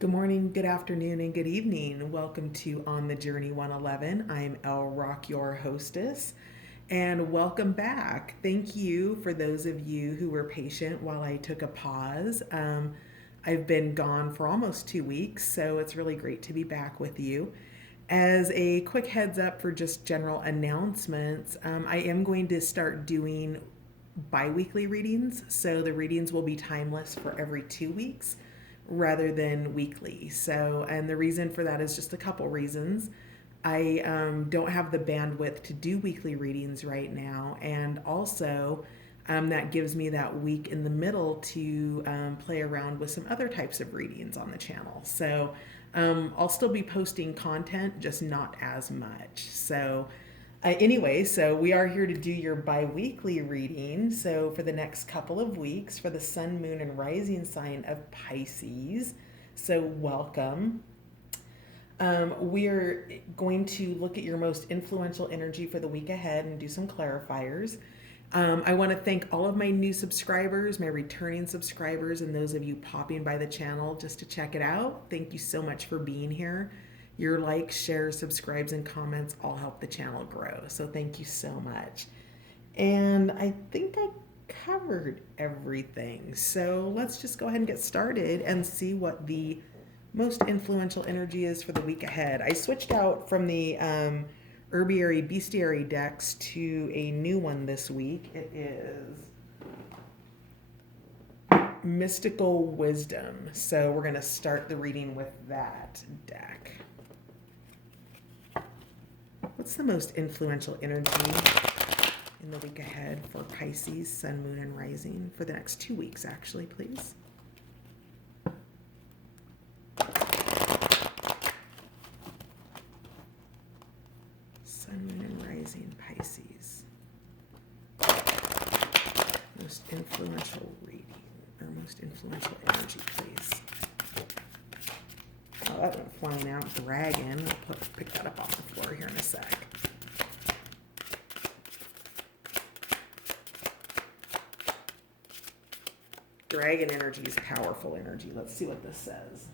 Good morning, good afternoon, and good evening. Welcome to On the Journey 111. I'm El Rock, your hostess, and welcome back. Thank you for those of you who were patient while I took a pause. I've been gone for almost 2 weeks, so it's really great to be back with you. As a quick heads up for just general announcements, I am going to start doing bi weekly readings. So the readings will be timeless for every 2 weeks rather than weekly. So, and the reason for that is just a couple reasons. I don't have the bandwidth to do weekly readings right now, and also that gives me that week in the middle to play around with some other types of readings on the channel. So I'll still be posting content, just not as much. So anyway, so we are here to do your bi-weekly reading. So for the next couple of weeks for the sun, moon, and rising sign of Pisces. So welcome. We're going to look at your most influential energy for the week ahead and do some clarifiers. I want to thank all of my new subscribers, my returning subscribers, and those of you popping by the channel just to check it out. Thank you so much for being here. Your likes, shares, subscribes, and comments all help the channel grow. So thank you so much. And I think I covered everything. So let's just go ahead and get started and see what the most influential energy is for the week ahead. I switched out from the Herbiary Bestiary decks to a new one this week. It is Mystical Wisdom. So we're going to start the reading with that deck. What's the most influential energy in the week ahead for Pisces, Sun, Moon, and Rising for the next 2 weeks, actually, please? Sun, Moon, and Rising, Pisces. Most influential reading, or most influential energy, please. Oh, that went flying out. Dragon. I'll pick that up off the floor here in a sec. Dragon energy is powerful energy. Let's see what this says.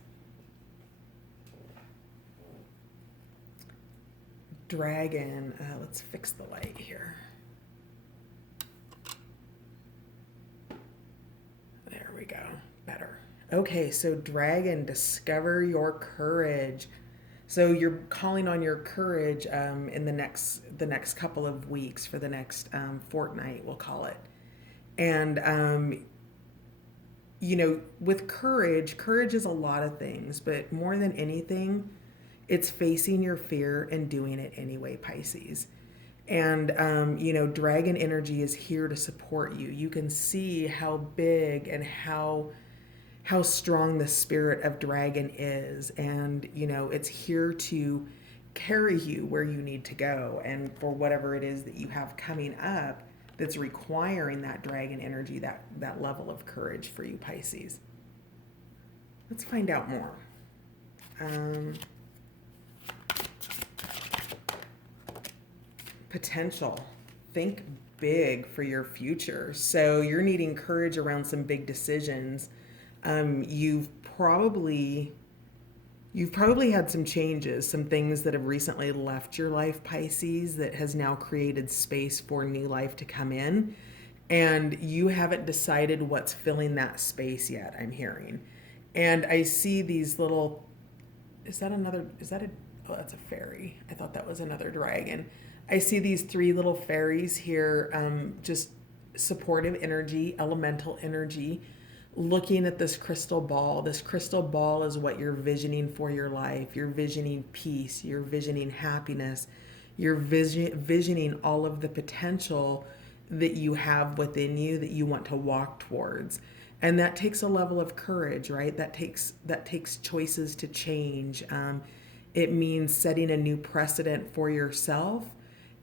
Dragon. Let's fix the light here. There we go. Better. Okay, so dragon, discover your courage. So you're calling on your courage in the next couple of weeks for the next fortnight, we'll call it. And with courage is a lot of things, but more than anything, it's facing your fear and doing it anyway, Pisces. And dragon energy is here to support you. You can see how big and how strong the spirit of dragon is, and it's here to carry you where you need to go, and for whatever it is that you have coming up that's requiring that dragon energy, that level of courage for you, Pisces. Let's find out more. Potential. Think big for your future. So you're needing courage around some big decisions. You've probably had some changes, some things that have recently left your life, Pisces, that has now created space for new life to come in. And you haven't decided what's filling that space yet, I'm hearing. And I see these little, oh, that's a fairy. I thought that was another dragon. I see these three little fairies here, just supportive energy, elemental energy, looking at this crystal ball. This crystal ball is what you're visioning for your life. You're visioning peace. You're visioning happiness. You're visioning all of the potential that you have within you that you want to walk towards. And that takes a level of courage, right? That takes choices to change. It means setting a new precedent for yourself,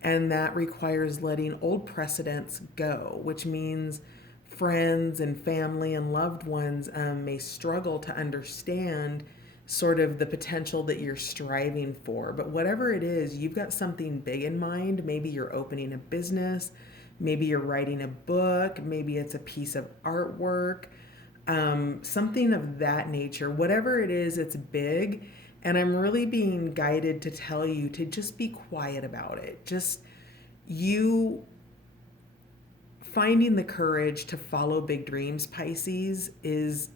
and that requires letting old precedents go, which means friends and family and loved ones may struggle to understand sort of the potential that you're striving for. But whatever it is, you've got something big in mind. Maybe you're opening a business, maybe you're writing a book, maybe it's a piece of artwork. something of that nature. Whatever it is, it's big. And I'm really being guided to tell you to just be quiet about it. Just you finding the courage to follow big dreams, Pisces, is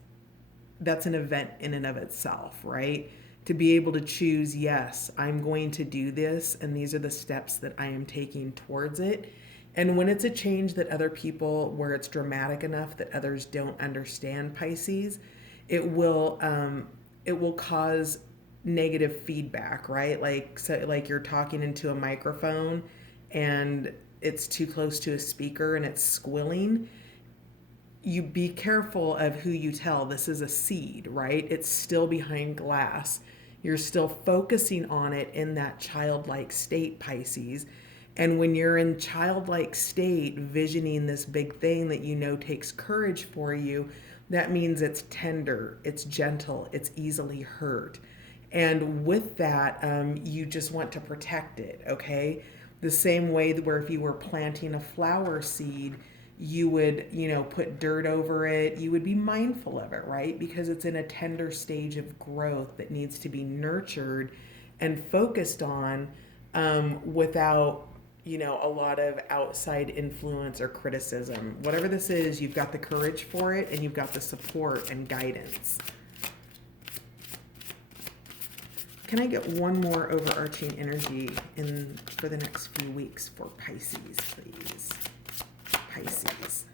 that's an event in and of itself, right? To be able to choose, yes, I'm going to do this, and these are the steps that I am taking towards it. And when it's a change that other people, where it's dramatic enough that others don't understand, Pisces, it will cause negative feedback, right? Like, so like you're talking into a microphone and it's too close to a speaker and it's squilling. You be careful of who you tell. This is a seed, right? It's still behind glass. You're still focusing on it in that childlike state, Pisces. And when you're in childlike state, visioning this big thing that you know takes courage for you, that means it's tender, it's gentle, it's easily hurt. And with that, you just want to protect it, okay? The same way where if you were planting a flower seed, you would, put dirt over it. You would be mindful of it, right? Because it's in a tender stage of growth that needs to be nurtured and focused on, without, a lot of outside influence or criticism. Whatever this is, you've got the courage for it and you've got the support and guidance. Can I get one more overarching energy for the next few weeks for Pisces, please? Pisces.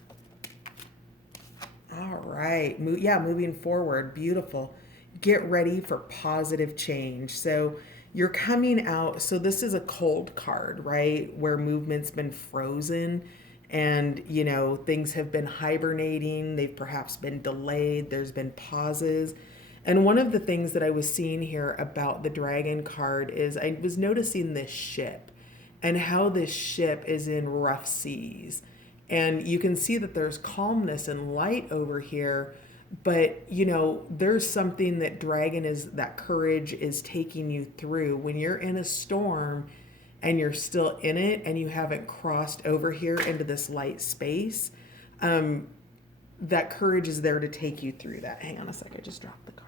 All right. Moving forward. Beautiful. Get ready for positive change. So you're coming out. So this is a cold card, right? Where movement's been frozen and, things have been hibernating. They've perhaps been delayed. There's been pauses. And one of the things that I was seeing here about the dragon card is I was noticing this ship and how this ship is in rough seas. And you can see that there's calmness and light over here, but there's something that courage is taking you through. When you're in a storm and you're still in it and you haven't crossed over here into this light space, that courage is there to take you through that. Hang on a sec, I just dropped the card.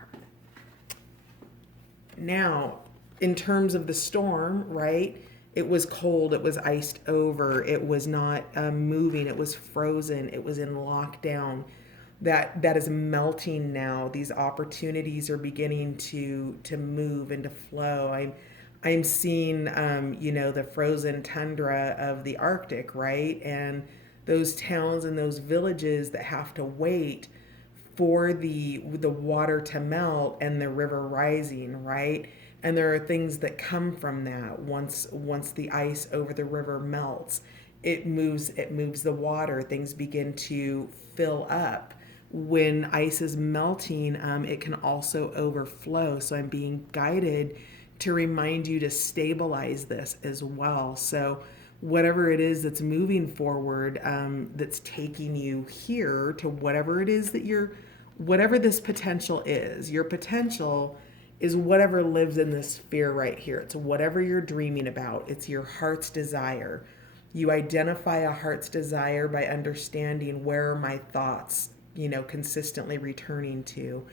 Now, in terms of the storm, right? It was cold, it was iced over, it was not moving, it was frozen, it was in lockdown. That is melting now. These opportunities are beginning to move and to flow. I'm seeing the frozen tundra of the Arctic, right? And those towns and those villages that have to wait for the water to melt and the river rising, right? And there are things that come from that. Once the ice over the river melts, it moves the water. Things begin to fill up. When ice is melting, it can also overflow. So I'm being guided to remind you to stabilize this as well. So whatever it is that's moving forward, that's taking you here to whatever it is that whatever this potential is, your potential is whatever lives in this sphere right here. It's whatever you're dreaming about. It's your heart's desire. You identify a heart's desire by understanding, where are my thoughts, consistently returning to?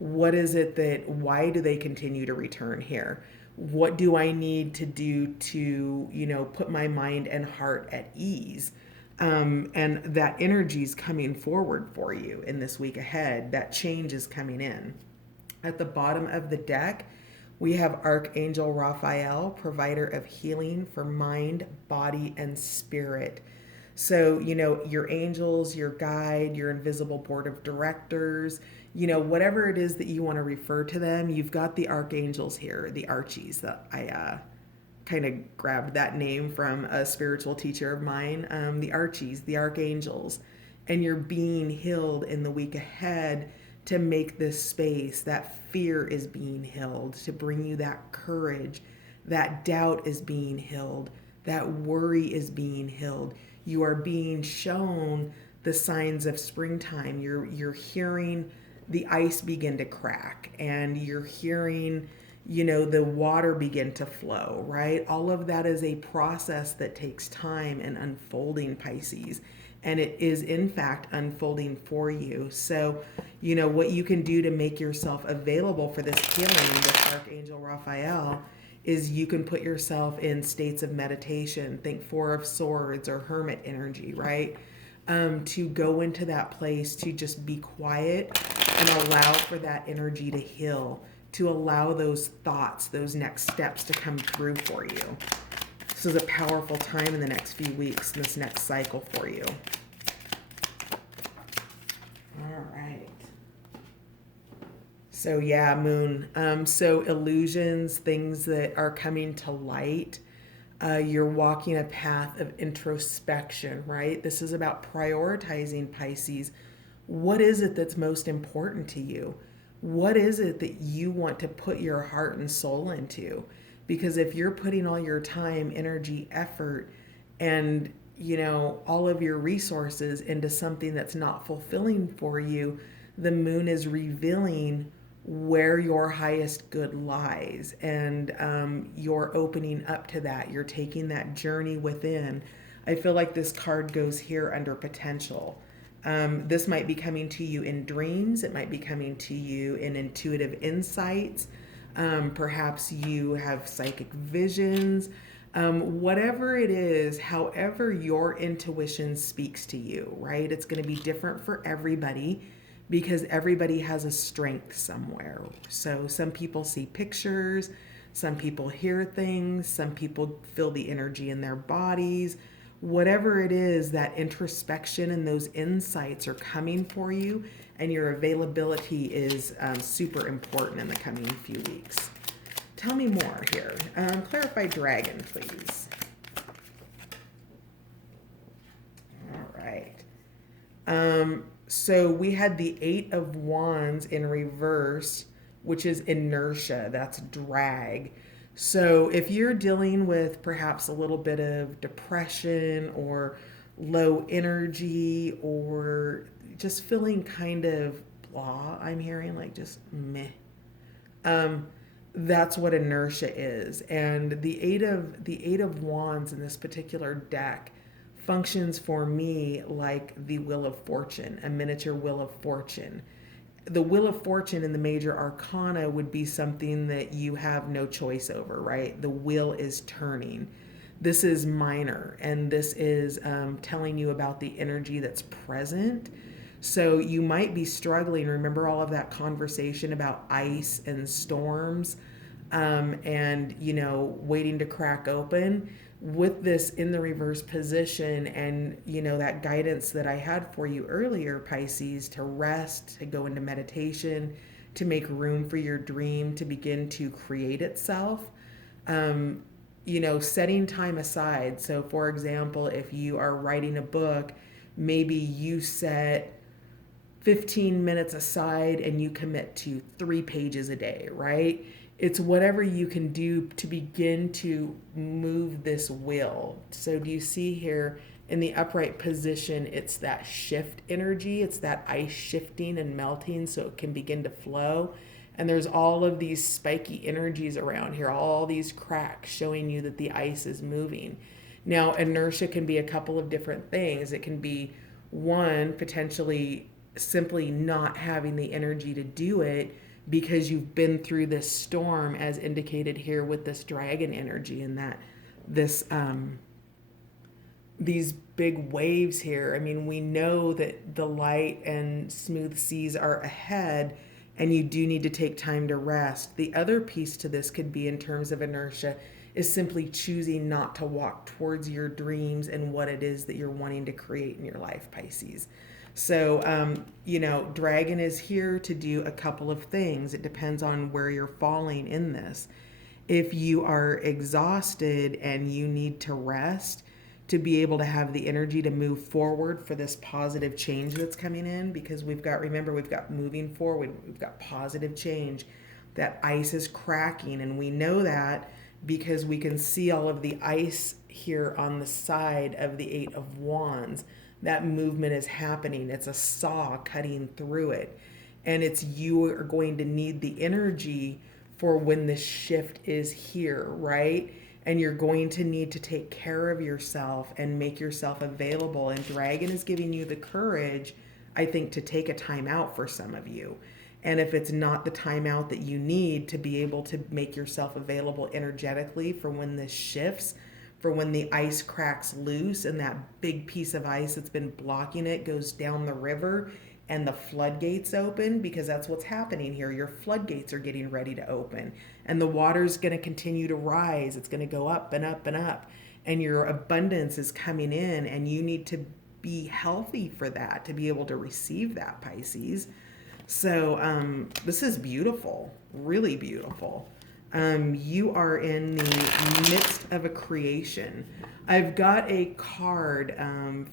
What is it why do they continue to return here? What do I need to do to, put my mind and heart at ease? And that energy is coming forward for you in this week ahead. That change is coming in. At the bottom of the deck, we have Archangel Raphael, provider of healing for mind, body, and spirit. So, your angels, your guide, your invisible board of directors, whatever it is that you want to refer to them, you've got the archangels here, the Archies, that I kind of grabbed that name from a spiritual teacher of mine, the Archies, the archangels. And you're being healed in the week ahead to make this space. That fear is being healed, to bring you that courage. That doubt is being healed. That worry is being healed. You are being shown the signs of springtime. You're hearing the ice begin to crack, and you're hearing, the water begin to flow, right? All of that is a process that takes time and unfolding, Pisces. And it is in fact unfolding for you. So, what you can do to make yourself available for this healing with Archangel Raphael is you can put yourself in states of meditation. Think Four of Swords or Hermit energy, right? To go into that place to just be quiet and allow for that energy to heal, to allow those thoughts, those next steps to come through for you. This is a powerful time in the next few weeks, in this next cycle for you. All right. So yeah, Moon. So illusions, things that are coming to light. You're walking a path of introspection, right? This is about prioritizing, Pisces. What is it that's most important to you? What is it that you want to put your heart and soul into? Because if you're putting all your time, energy, effort, and all of your resources into something that's not fulfilling for you, the moon is revealing where your highest good lies, and you're opening up to that. You're taking that journey within. I feel like this card goes here under potential. This might be coming to you in dreams. It might be coming to you in intuitive insights. Perhaps you have psychic visions. Whatever it is, however your intuition speaks to you, right? It's going to be different for everybody because everybody has a strength somewhere. So some people see pictures, some people hear things, some people feel the energy in their bodies. Whatever it is, that introspection and those insights are coming for you, and your availability is super important in the coming few weeks. Tell me more here. Clarify dragon, please. All right. So we had the Eight of Wands in reverse, which is inertia. That's drag. So if you're dealing with perhaps a little bit of depression or low energy or just feeling kind of blah, I'm hearing like just meh. That's what inertia is. And the eight of Wands in this particular deck functions for me like the Wheel of Fortune, a miniature Wheel of Fortune. The Wheel of Fortune in the major arcana would be something that you have no choice over, right? The wheel is turning. This is minor, and this is telling you about the energy that's present. So you might be struggling. Remember all of that conversation about ice and storms, and waiting to crack open. With this in the reverse position, and that guidance that I had for you earlier, Pisces, to rest, to go into meditation, to make room for your dream to begin to create itself. Setting time aside. So for example, if you are writing a book, maybe you set 15 minutes aside and you commit to 3 pages a day, right? It's whatever you can do to begin to move this wheel. So do you see here in the upright position, it's that shift energy. It's that ice shifting and melting so it can begin to flow. And there's all of these spiky energies around here, all these cracks showing you that the ice is moving. Now, inertia can be a couple of different things. It can be, one, potentially simply not having the energy to do it because you've been through this storm, as indicated here with this dragon energy, and that this these big waves here. I mean, we know that the light and smooth seas are ahead, and you do need to take time to rest. The other piece to this could be, in terms of inertia, is simply choosing not to walk towards your dreams and what it is that you're wanting to create in your life, Pisces. So, dragon is here to do a couple of things. It depends on where you're falling in this. If you are exhausted and you need to rest to be able to have the energy to move forward for this positive change that's coming in, because we've got moving forward, we've got positive change. That ice is cracking, and we know that because we can see all of the ice here on the side of the Eight of Wands. That movement is happening. It's a saw cutting through it. And you are going to need the energy for when the shift is here, right? And you're going to need to take care of yourself and make yourself available. And Dragon is giving you the courage I think, to take a time out for some of you. And if it's not the time out that you need to be able to make yourself available energetically for when this shifts, for when the ice cracks loose and that big piece of ice that's been blocking it goes down the river and the floodgates open, because that's what's happening here. Your floodgates are getting ready to open and the water's going to continue to rise. It's going to go up and up and up, and your abundance is coming in, and you need to be healthy for that to be able to receive that, Pisces. So this is beautiful, really beautiful. You are in the midst of a creation. I've got a card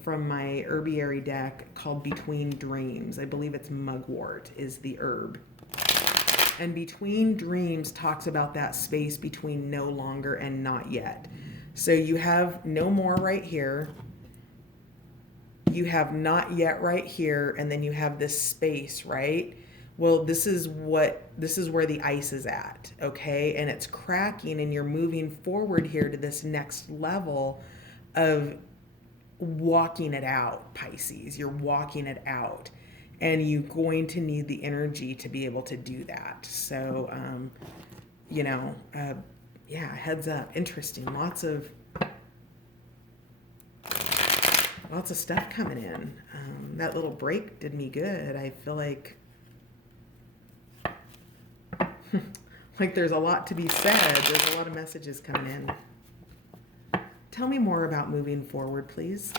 from my herbiary deck called Between Dreams. I believe it's mugwort is the herb. And Between Dreams talks about that space between no longer and not yet. So you have no more right here. You have not yet right here, and then you have this space, right? Well, this is where the ice is at, okay? And it's cracking, and you're moving forward here to this next level of walking it out, Pisces. You're walking it out, and you're going to need the energy to be able to do that. So, yeah, heads up. Interesting. Lots of stuff coming in. That little break did me good. I feel like there's a lot to be said. There's a lot of messages coming in. Tell me more about moving forward, please.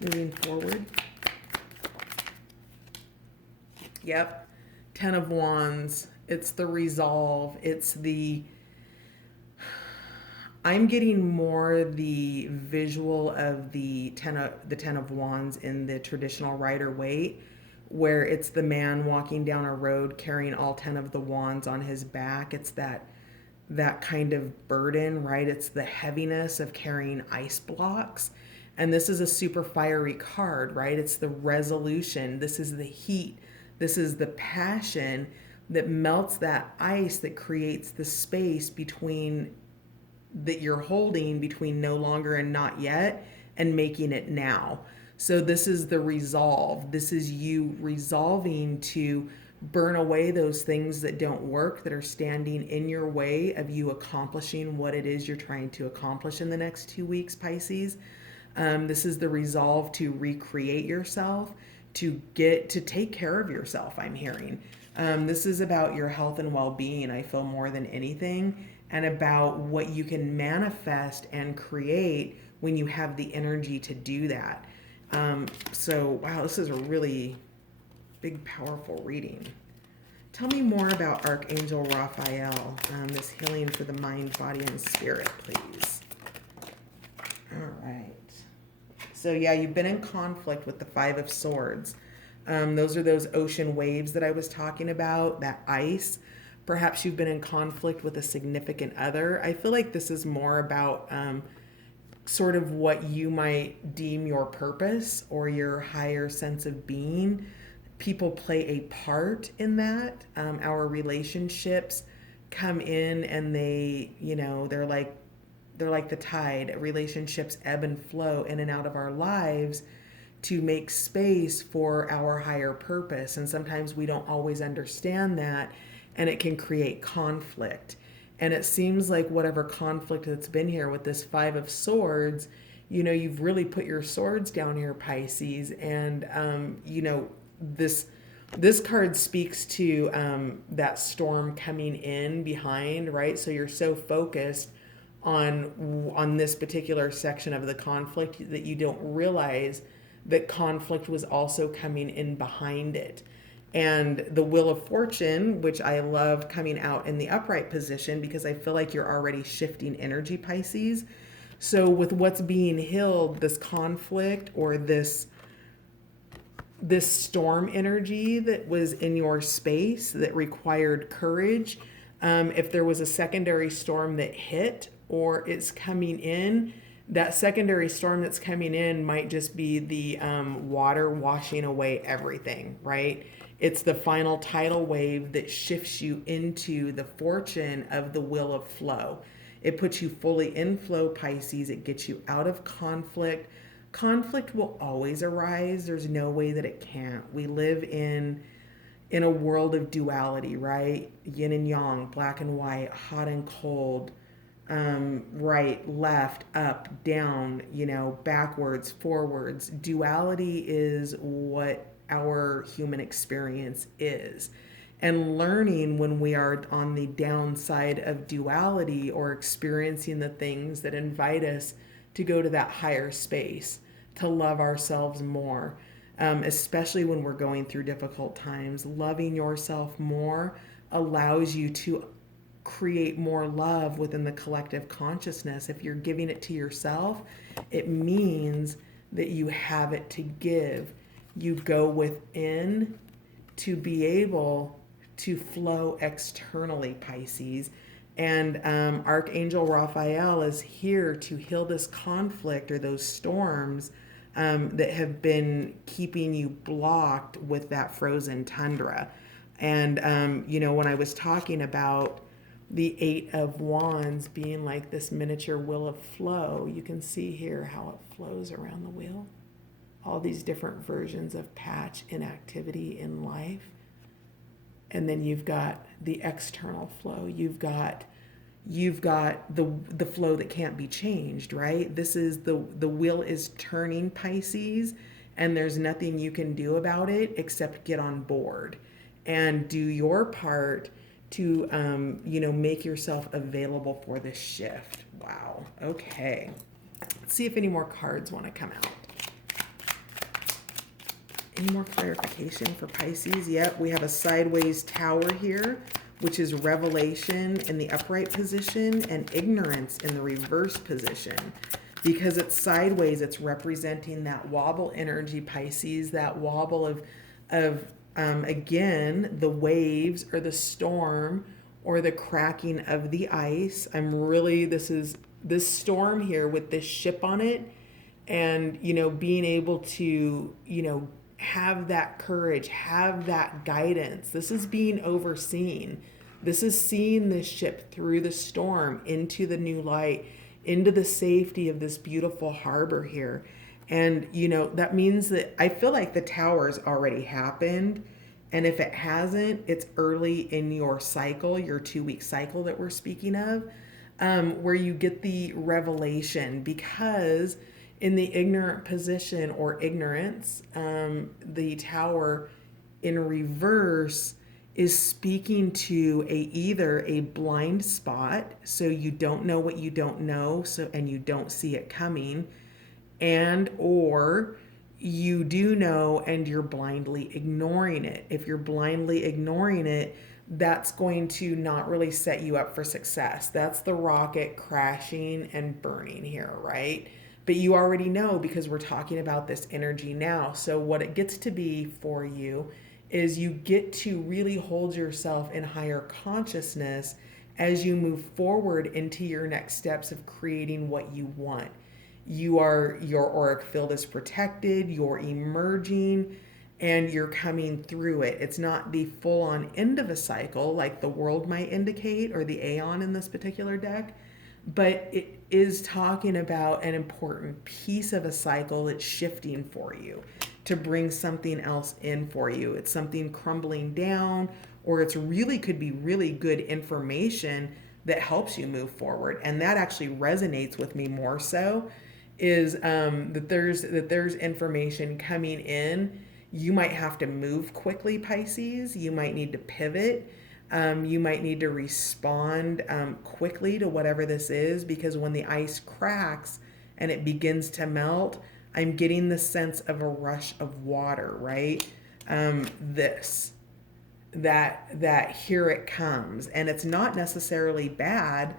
Moving forward. Yep. 10 of Wands. It's the resolve. It's the... I'm getting more the visual of the 10 of Wands in the traditional Rider-Waite, where it's the man walking down a road carrying all 10 of the wands on his back. It's that kind of burden, right? It's the heaviness of carrying ice blocks. And this is a super fiery card, right? It's the resolution. This is the heat. This is the passion that melts that ice, that creates the space between that you're holding between no longer and not yet, and making it now. So this is the resolve. This is you resolving to burn away those things that don't work, that are standing in your way of you accomplishing what it is you're trying to accomplish in the next 2 weeks, Pisces. This is the resolve to recreate yourself, to take care of yourself, I'm hearing. This is about your health and well-being, I feel, more than anything, and about what you can manifest and create when you have the energy to do that. So, wow, this is a really big, powerful reading. Tell me more about Archangel Raphael, this healing for the mind, body, and spirit, please. All right. So, yeah, you've been in conflict with the 5 of Swords. Those are those ocean waves that I was talking about, that ice. Perhaps you've been in conflict with a significant other. I feel like this is more about sort of what you might deem your purpose or your higher sense of being. People play a part in that. Our relationships come in, and they're like the tide. Relationships ebb and flow in and out of our lives to make space for our higher purpose. And sometimes we don't always understand that, and it can create conflict. And it seems like whatever conflict that's been here with this 5 of Swords, you've really put your swords down here, Pisces. And, this card speaks to that storm coming in behind, right? So you're so focused on this particular section of the conflict that you don't realize that conflict was also coming in behind it. And the Wheel of Fortune, which I love coming out in the upright position, because I feel like you're already shifting energy, Pisces. So with what's being healed, this conflict or this storm energy that was in your space that required courage, if there was a secondary storm that hit or is coming in, that secondary storm that's coming in might just be the water washing away everything, right? It's the final tidal wave that shifts you into the fortune of the wheel of flow. It puts you fully in flow, Pisces. It gets you out of conflict, Conflict will always arise. There's no way that it can't. We live in a world of duality, right? Yin and yang, black and white, hot and cold, right, left, up, down, backwards, forwards. Duality is what our human experience is. And learning when we are on the downside of duality or experiencing the things that invite us to go to that higher space, to love ourselves more, especially when we're going through difficult times. Loving yourself more allows you to create more love within the collective consciousness. If you're giving it to yourself, it means that you have it to give. You go within to be able to flow externally, Pisces. And Archangel Raphael is here to heal this conflict or those storms that have been keeping you blocked with that frozen tundra. And, when I was talking about the Eight of Wands being like this miniature wheel of flow, you can see here how it flows around the wheel. All these different versions of patch inactivity in life. And then you've got the external flow. You've got the flow that can't be changed, right? This is the wheel is turning, Pisces, and there's nothing you can do about it except get on board and do your part to make yourself available for this shift. Wow. Okay. Let's see if any more cards want to come out. Any more clarification for Pisces? Yep, we have a sideways tower here, which is revelation in the upright position and ignorance in the reverse position. Because it's sideways, it's representing that wobble energy, Pisces, that wobble of again, the waves or the storm or the cracking of the ice. This storm here with this ship on it, and, being able to, have that courage, have that guidance. This is being overseen. This is seeing this ship through the storm into the new light, into the safety of this beautiful harbor here. And, that means that I feel like the tower's already happened. And if it hasn't, it's early in your cycle, your 2-week cycle that we're speaking of, where you get the revelation. Because in the ignorant position or ignorance, the tower in reverse is speaking to either a blind spot, so you don't know what you don't know, and you don't see it coming, and or you do know and you're blindly ignoring it. If you're blindly ignoring it, that's going to not really set you up for success. That's the rocket crashing and burning here, right? But you already know, because we're talking about this energy now. So what it gets to be for you is you get to really hold yourself in higher consciousness as you move forward into your next steps of creating what you want. Your auric field is protected, you're emerging, and you're coming through it. It's not the full-on end of a cycle like the world might indicate, or the Aeon in this particular deck, but it is talking about an important piece of a cycle that's shifting for you to bring something else in for you. It's something crumbling down, or it's really could be really good information that helps you move forward. And that actually resonates with me more so, is that there's information coming in. You might have to move quickly, Pisces. You might need to pivot. You might need to respond quickly to whatever this is, because when the ice cracks and it begins to melt, I'm getting the sense of a rush of water, right? That here it comes. And it's not necessarily bad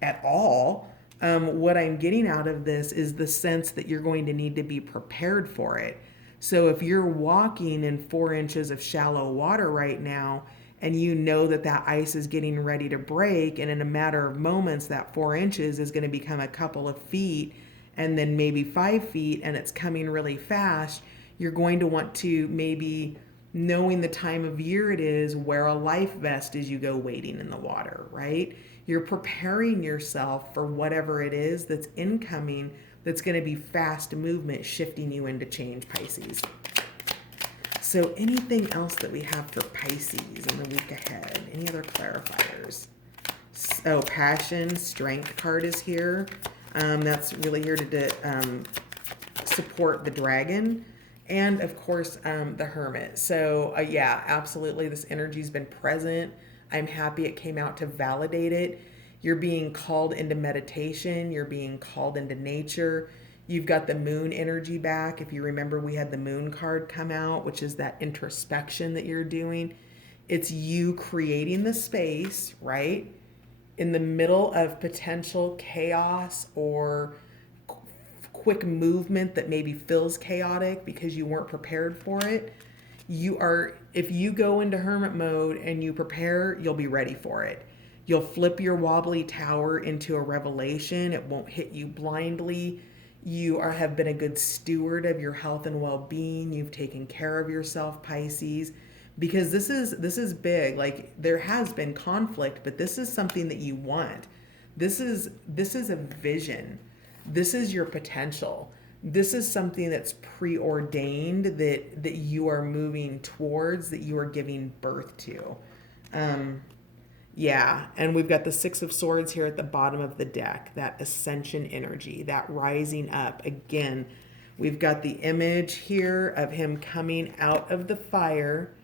at all. What I'm getting out of this is the sense that you're going to need to be prepared for it. So if you're walking in 4 inches of shallow water right now, and you know that ice is getting ready to break, and in a matter of moments, that 4 inches is going to become a couple of feet, and then maybe 5 feet, and it's coming really fast, you're going to want to, maybe knowing the time of year it is, wear a life vest as you go wading in the water, right? You're preparing yourself for whatever it is that's incoming, that's going to be fast movement, shifting you into change, Pisces. So anything else that we have for Pisces in the week ahead? Any other clarifiers? Oh, passion, strength card is here. That's really here to support the dragon. And of course, the hermit. So yeah, absolutely. This energy's been present. I'm happy it came out to validate it. You're being called into meditation. You're being called into nature. You've got the moon energy back. If you remember, we had the moon card come out, which is that introspection that you're doing. It's you creating the space, right? In the middle of potential chaos or quick movement that maybe feels chaotic because you weren't prepared for it. If you go into hermit mode and you prepare, you'll be ready for it. You'll flip your wobbly tower into a revelation. It won't hit you blindly. Have been a good steward of your health and well-being. You've taken care of yourself, Pisces, because this is big. Like, there has been conflict, but this is something that you want. This is a vision. This is your potential. This is something that's preordained that you are moving towards, that you are giving birth to. Yeah, and we've got the Six of Swords here at the bottom of the deck, that ascension energy, that rising up. Again, we've got the image here of him coming out of the fire,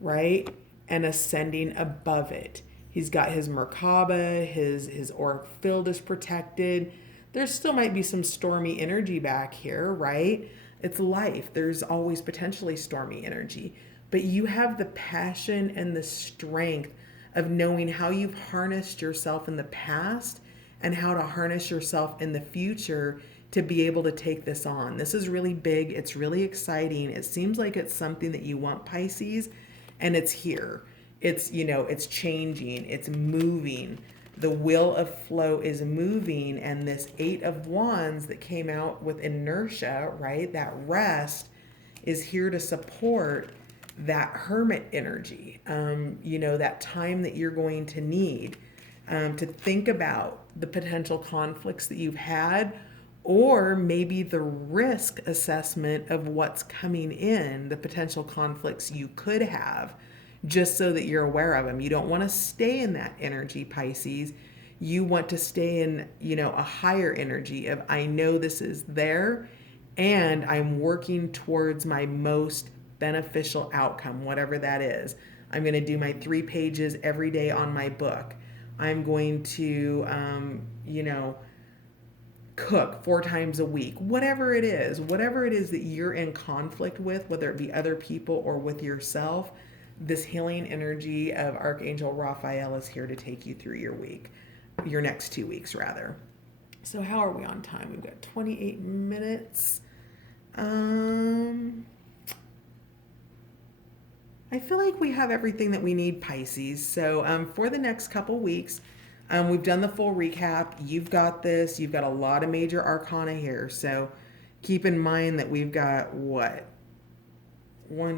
right, and ascending above it. He's got his Merkaba, his auric field is protected. There still might be some stormy energy back here, right? It's life. There's always potentially stormy energy. But you have the passion and the strength of knowing how you've harnessed yourself in the past and how to harness yourself in the future to be able to take this on. This is really big. It's really exciting. It seems like it's something that you want, Pisces, and it's here. It's, it's changing. It's moving. The wheel of flow is moving, and this Eight of Wands that came out with inertia, right? That rest is here to support that hermit energy, that time that you're going to need to think about the potential conflicts that you've had, or maybe the risk assessment of what's coming in, the potential conflicts you could have, just so that you're aware of them. You don't want to stay in that energy, Pisces. You want to stay in, a higher energy of, I know this is there and I'm working towards my most beneficial outcome, whatever that is. I'm going to do my 3 pages every day on my book. I'm going to, cook 4 times a week, whatever it is that you're in conflict with, whether it be other people or with yourself. This healing energy of Archangel Raphael is here to take you through your next 2 weeks rather. So how are we on time? We've got 28 minutes. I feel like we have everything that we need, Pisces. So for the next couple weeks, we've done the full recap. You've got this. You've got a lot of major arcana here. So keep in mind that we've got 1,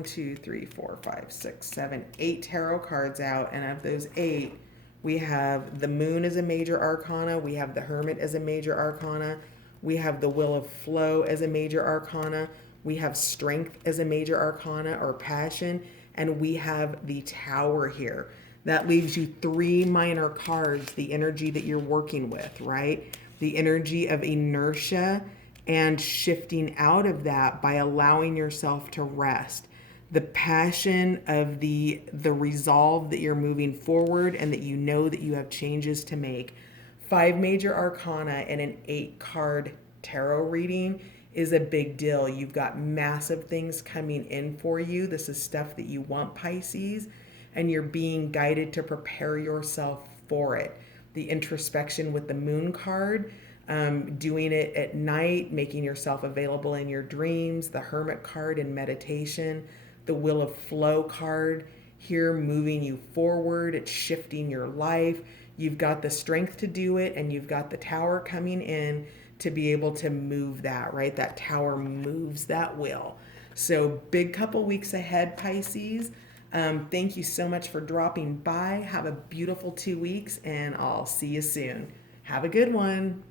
2, 3, 4, 5, 6, 7, 8 tarot cards out. And of those 8, we have the moon as a major arcana. We have the hermit as a major arcana. We have the wheel of flow as a major arcana. We have strength as a major arcana or passion. And we have the tower here. That leaves you 3 minor cards, the energy that you're working with, right? The energy of inertia and shifting out of that by allowing yourself to rest. The passion of the resolve that you're moving forward and that you know that you have changes to make. 5 major arcana and an 8-card tarot reading is a big deal. You've got massive things coming in for you. This is stuff that you want, Pisces, and you're being guided to prepare yourself for it. The introspection with the moon card, doing it at night, making yourself available in your dreams, the hermit card in meditation, the wheel of flow card here moving you forward. It's shifting your life. You've got the strength to do it, and you've got the tower coming in to be able to move that, right? That tower moves that wheel. So big couple weeks ahead, Pisces. Thank you so much for dropping by. Have a beautiful 2 weeks, and I'll see you soon. Have a good one.